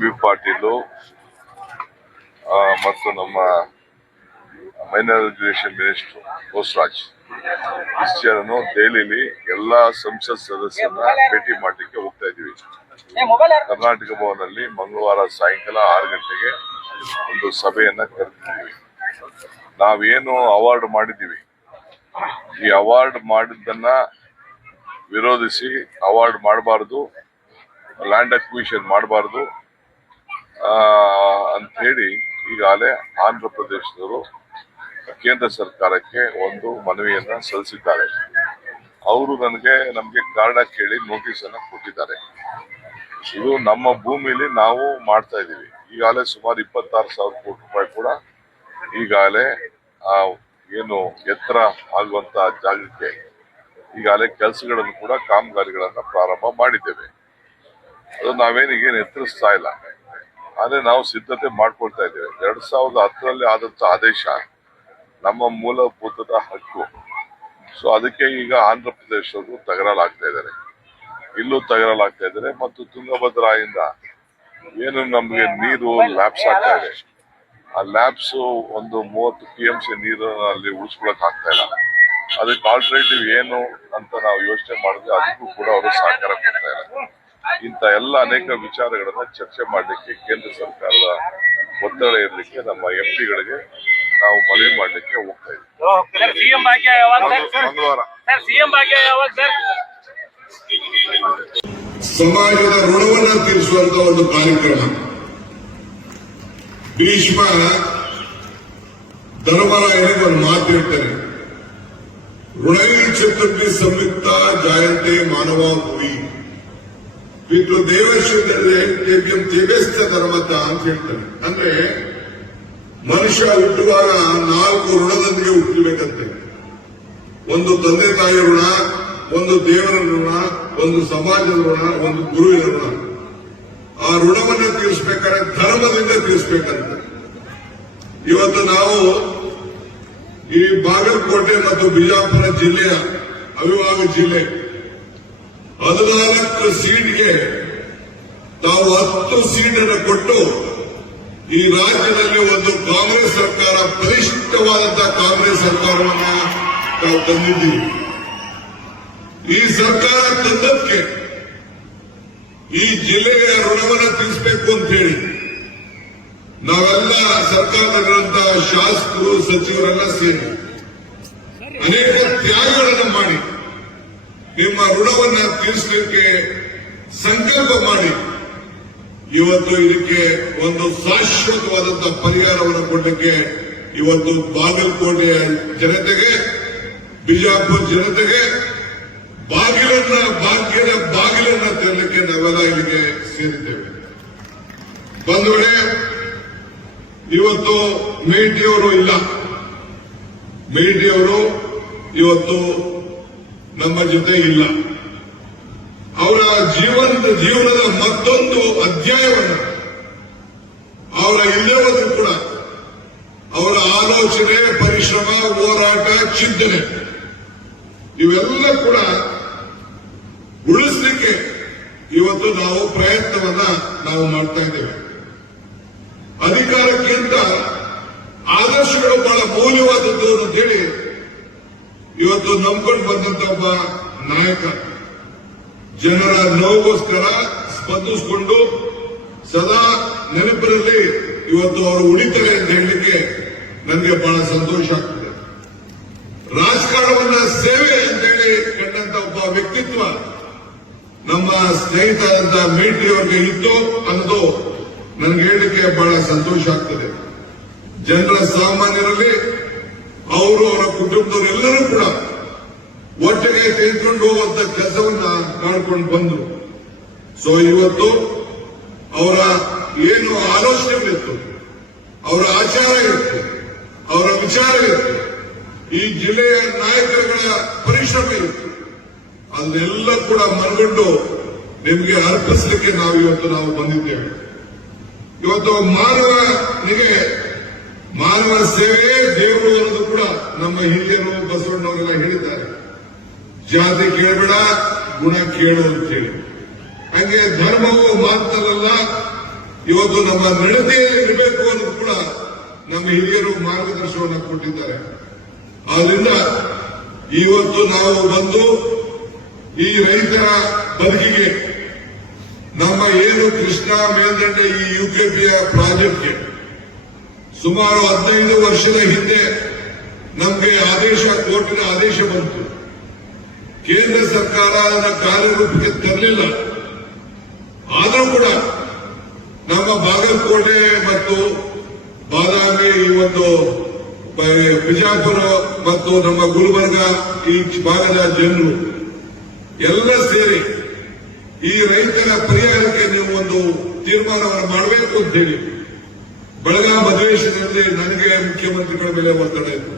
B Patil ಮತ್ತು ನಮ್ಮ ಮೈನಾರಿಟೇಷನ್ minister Bosaraj ಇಷ್ಟನ್ನು ದೆಹಲಿಯಲ್ಲಿ ಎಲ್ಲಾ ಸಂಸತ್ ಸದಸ್ಯರನ್ನ ಭೇಟಿ ಮಾಡಲಿಕ್ಕೆ ಹೋಗ್ತಾ ಇದೀವಿ. ಕರ್ನಾಟಕ ಭವನದಲ್ಲಿ ಮಂಗಳವಾರ ಸಾಯಂಕಾಲ 6 ಗಂಟೆಗೆ ಒಂದು ಸಭೆಯನ್ನ ಕರೆದಿದ್ದೀವಿ. ನಾವೇನು ಅವಾರ್ಡ್ ಮಾಡಿದ್ದೀವಿ, ಈ ಅವಾರ್ಡ್ ಮಾಡಿದ್ದನ್ನ ವಿರೋಧಿಸಿ ಅವಾರ್ಡ್ ಮಾಡಬಾರ್ದು, ಲ್ಯಾಂಡ್ ಅಕ್ವಿಷನ್ ಮಾಡಬಾರ್ದು ಅಂತ ಹೇಳಿ ಈಗಾಗಲೇ ಆಂಧ್ರ ಪ್ರದೇಶದವರು ಕೇಂದ್ರ ಸರ್ಕಾರಕ್ಕೆ ಒಂದು ಮನವಿಯನ್ನ ಸಲ್ಲಿಸಿದ್ದಾರೆ. ಅವರು ನಮಗೆ ಕಾರಣ ಕೇಳಿ ನೋಟಿಸ್ ಅನ್ನ ಕೊಟ್ಟಿದ್ದಾರೆ. ಇದು ನಮ್ಮ ಭೂಮಿಯಲ್ಲಿ ನಾವು ಮಾಡ್ತಾ ಇದೀವಿ. ಈಗಾಗಲೇ ಸುಮಾರು 26,000 ಕೋಟಿ ರೂಪಾಯಿ ಕೂಡ ಈಗಾಗಲೇ ಏನು ಎತ್ತರ ಆಗುವಂತ ಜಾಗಕ್ಕೆ ಈಗಾಗಲೇ ಕೆಲಸಗಳನ್ನು ಕೂಡ ಕಾಮಗಾರಿಗಳನ್ನ ಪ್ರಾರಂಭ ಮಾಡಿದ್ದೇವೆ. ಅದು ನಾವೇನಿಗೇನು ಎತ್ತರಿಸ್ತಾ ಇಲ್ಲ, ಆದ್ರೆ ನಾವು ಸಿದ್ಧತೆ ಮಾಡ್ಕೊಳ್ತಾ ಇದ್ದೇವೆ. 2010ರಲ್ಲಿ ಆದಂತ ಆದೇಶ ನಮ್ಮ ಮೂಲಭೂತದ ಹಕ್ಕು. ಸೊ ಅದಕ್ಕೆ ಈಗ ಆಂಧ್ರ ಪ್ರದೇಶದವರು ತಗರಲಾಗ್ತಾ ಇದ್ದಾರೆ, ಇಲ್ಲೂ ತಗರಲಾಗ್ತಾ ಇದ್ದಾರೆ. ಮತ್ತು ತುಂಗಭದ್ರಾಯಿಂದ ಏನು ನಮ್ಗೆ ನೀರು ಲ್ಯಾಬ್ಸ್ ಆಗ್ತಾ ಇದೆ, ಆ ಲ್ಯಾಬ್ಸ್ ಒಂದು 30 TMC ನೀರನ್ನು ಅಲ್ಲಿ ಉಳಿಸ್ಕೊಳಕ್ ಆಗ್ತಾ ಇಲ್ಲ. ಅದಕ್ಕೆ ಆಲ್ಟರ್ನೇಟಿವ್ ಏನು ಅಂತ ನಾವು ಯೋಚನೆ ಮಾಡಿದ್ರೆ ಅದಕ್ಕೂ ಕೂಡ ಅವರು ಸಹಕಾರ ಕೊಡ್ತಾ ಇಲ್ಲ. ಇಂಥ ಎಲ್ಲ ಅನೇಕ ವಿಚಾರಗಳನ್ನ ಚರ್ಚೆ ಮಾಡಲಿಕ್ಕೆ ಕೇಂದ್ರ ಸರ್ಕಾರದ ಒತ್ತಡ ಇರಲಿಕ್ಕೆ ನಮ್ಮ ಎಂಪಿಗಳಿಗೆ ನಾವು ಮನವಿ ಮಾಡಲಿಕ್ಕೆ ಹೋಗ್ತಾ ಇದ್ದೀವಿ. ಮಂಗಳವಾರ ಸಮಾಜದ ಋಣವನ್ನು ತೀರಿಸುವಂತ ಒಂದು ಕಾರ್ಯಕ್ರಮ. ಭೀಷ್ಮ ಧರ್ಮರಾಯನಿಗೆ ಒಂದು ಮಾತು ಹೇಳ್ತಾರೆ, ಋಣೈ ಚತುರ್ಭಿ ಸಂಯುಕ್ತ ಜಾಯಂತೆ ಮಾನವ ಭೂಮಿ ಪಿತೃ ದೇವಸ್ಥ ಧರ್ಮತ ಅಂತ ಹೇಳ್ತಾರೆ. ಅಂದ್ರೆ ಮನುಷ್ಯ ಹುಟ್ಟುವಾಗ 4 ಋಣದೊಂದಿಗೆ ಹುಟ್ಟಬೇಕಂತೆ. ಒಂದು ತಂದೆ ತಾಯಿಯ ಋಣ, ಒಂದು ದೇವರ ಋಣ, ಒಂದು ಸಮಾಜದ ಋಣ, ಒಂದು ಗುರುವಿನ ಋಣ. ಆ ಋಣವನ್ನು ತೀರಿಸಬೇಕಾದ್ರೆ ಧರ್ಮದಿಂದ ತೀರಿಸಬೇಕಂತೆ. ಇವತ್ತು ನಾವು ಈ ಬಾಗಲಕೋಟೆ ಮತ್ತು ಬಿಜಾಪುರ ಜಿಲ್ಲೆಯ ಅವಿಭಾಗ ಜಿಲ್ಲೆ 14 ಸೀಟ್ಗೆ ತಾವು 10 ಸೀಟನ್ನು ಕೊಟ್ಟು ಈ ರಾಜ್ಯದಲ್ಲಿ ಒಂದು ಕಾಂಗ್ರೆಸ್ ಸರ್ಕಾರ, ಬಲಿಷ್ಠವಾದಂತಹ ಕಾಂಗ್ರೆಸ್ ಸರ್ಕಾರವನ್ನ ನಾವು ತಂದಿದ್ದೀವಿ. ಈ ಸರ್ಕಾರ ತಂದಕ್ಕೆ ಈ ಜಿಲ್ಲೆಯ ಋಣವನ್ನು ತೀರಿಸಬೇಕು ಅಂತ ಹೇಳಿ ನಾವೆಲ್ಲ ಸರ್ಕಾರದಲ್ಲಿರುವಂತಹ ಶಾಸಕರು, ಸಚಿವರೆಲ್ಲ ಸೇರಿ ಅನೇಕ ತ್ಯಾಗಗಳನ್ನು ಮಾಡಿ ನಿಮ್ಮ ಋಣವನ್ನು ತೀರಿಸಲಿಕ್ಕೆ ಸಂಕಲ್ಪ ಮಾಡಿ ಇವತ್ತು ಇದಕ್ಕೆ ಒಂದು ಶಾಶ್ವತವಾದಂತಹ ಪರಿಹಾರವನ್ನು ಕೊಡಲಿಕ್ಕೆ ಇವತ್ತು ಬಾಗಲಕೋಟೆಯ ಜನತೆಗೆ, ಬಿಜಾಪುರ ಜನತೆಗೆ ಭಾಗ್ಯದ ಬಾಗಿಲನ್ನ ತೆರಲಿಕ್ಕೆ ನಾವೆಲ್ಲ ಇಲ್ಲಿಗೆ ಸೇರಿದ್ದೇವೆ. ಬಂಧುಗಳೇ, ಇವತ್ತು ಮೇಟಿಯವರು ಇಲ್ಲ. ಮೇಟಿಯವರು ಇವತ್ತು ನಮ್ಮ ಜೊತೆ ಇಲ್ಲ. ಅವರ ಜೀವನದ ಮತ್ತೊಂದು ಅಧ್ಯಾಯವನ್ನು ಅವರ ಇಲ್ಲಿವರೆಗೂ ಕೂಡ ಅವರ ಆಲೋಚನೆ, ಪರಿಶ್ರಮ, ಹೋರಾಟ, ಚಿಂತನೆ ಇವೆಲ್ಲ ಕೂಡ ಉಳಿಸಲಿಕ್ಕೆ ಇವತ್ತು ನಾವು ಪ್ರಯತ್ನವನ್ನ ನಾವು ಮಾಡ್ತಾ ಇದ್ದೇವೆ. ಅಧಿಕಾರಕ್ಕಿಂತ ಆದರ್ಶಗಳು ಬಹಳ ಮೌಲ್ಯವಾದದ್ದು ಅಂತ ಹೇಳಿ ಇವತ್ತು ನಂಬ್ಕೊಂಡು ಬಂದಂತ ಒಬ್ಬ ನಾಯಕ, ಜನರ ನೋವಿಗೋಸ್ಕರ ಸ್ಪಂದಿಸಿಕೊಂಡು ಸದಾ ನೆನಪಿನಲ್ಲಿ ಇವತ್ತು ಅವರು ಉಳಿತಾರೆ ಅಂತ ಹೇಳಲಿಕ್ಕೆ ನನಗೆ ಬಹಳ ಸಂತೋಷ ಆಗ್ತದೆ. ರಾಜಕಾರಣವನ್ನ ಸೇವೆ ಅಂತ ಹೇಳಿ ಕಂಡಂತ ಒಬ್ಬ ವ್ಯಕ್ತಿತ್ವ ನಮ್ಮ ಸ್ನೇಹಿತರಾದಂತ ಮೇಟಿ ಅವರಿಗೆ ಇತ್ತು ಅನ್ನೋದು ನನಗೆ ಹೇಳಲಿಕ್ಕೆ ಬಹಳ ಸಂತೋಷ ಆಗ್ತದೆ. ಜನರ ಸಾಮಾನ್ಯರಲ್ಲಿ ಅವರು, ಅವರ ಕುಟುಂಬದವರೆಲ್ಲರೂ ಕೂಡ ಒಟ್ಟಿಗೆ ತೆಗೆದುಕೊಂಡು ಹೋಗುವಂತ ಕೆಲಸವನ್ನ ಮಾಡ್ಕೊಂಡು ಬಂದರು. ಸೊ ಇವತ್ತು ಅವರ ಏನು ಆಲೋಚನೆಗಳಿತ್ತು, ಅವರ ಆಚಾರ ಇತ್ತು, ಅವರ ವಿಚಾರ ಇತ್ತು, ಈ ಜಿಲ್ಲೆಯ ನಾಯಕರುಗಳ ಪರಿಶ್ರಮ ಇತ್ತು, ಅದನ್ನೆಲ್ಲ ಕೂಡ ಮನಗಂಡು ನಿಮಗೆ ಅರ್ಪಿಸಲಿಕ್ಕೆ ನಾವು ಬಂದಿದ್ದೇವೆ. ಇವತ್ತು ಮಾನವ ಸೇವೆಯೇ ದೇವರು ಅನ್ನೋದು ಕೂಡ ನಮ್ಮ ಹಿರಿಯರು, ಬಸವಣ್ಣವರೆಲ್ಲ ಹೇಳಿದ್ದಾರೆ. ಜಾತಿ ಕೇಳಬೇಡ, ಗುಣ ಕೇಳು ಅಂತ ಹೇಳಿ. ಹಂಗೆ ಧರ್ಮವು ಮಾತ್ರಲ್ಲ, ಇವತ್ತು ನಮ್ಮ ನಡತೆಯಲ್ಲಿ ಇರಬೇಕು ಅನ್ನೋದು ಕೂಡ ನಮ್ಮ ಹಿರಿಯರು ಮಾರ್ಗದರ್ಶನವನ್ನು ಕೊಟ್ಟಿದ್ದಾರೆ. ಆದ್ರಿಂದ ಇವತ್ತು ನಾವು ಬಂದು ಈ ರೈತರ ಬದುಕಿಗೆ ನಮ್ಮ ಏನು ಕೃಷ್ಣಾ ಮೇಲ್ದಂಡೆ ಈ ಯುಕೆಪಿಯ ಪ್ರಾಜೆಕ್ಟ್ಗೆ ಸುಮಾರು 15 ವರ್ಷದ ಹಿಂದೆ ನಮಗೆ ಕೋರ್ಟಿನ ಆದೇಶ ಬಂತು. ಕೇಂದ್ರ ಸರ್ಕಾರ ಅದನ್ನ ಕಾರ್ಯರೂಪಕ್ಕೆ ತರಲಿಲ್ಲ. ಆದರೂ ಕೂಡ ನಮ್ಮ ಬಾಗಲಕೋಟೆ ಮತ್ತು ಬಾದಾಮಿ ಈ ಒಂದು ಬಿಜಾಪುರ ಮತ್ತು ನಮ್ಮ ಗುಲ್ಬರ್ಗ ಈ ಭಾಗದ ಜನರು ಎಲ್ಲ ಸೇರಿ ಈ ರೈತರ ಪರಿಹಾರಕ್ಕೆ ನೀವು ಒಂದು ತೀರ್ಮಾನವನ್ನು ಮಾಡಬೇಕು ಅಂತ ಹೇಳಿ ಬೆಳಗಾವಿ ಅಧಿವೇಶನದಲ್ಲಿ ನನಗೆ ಮುಖ್ಯಮಂತ್ರಿಗಳ ಮೇಲೆ ಒತ್ತಡ ಇತ್ತು.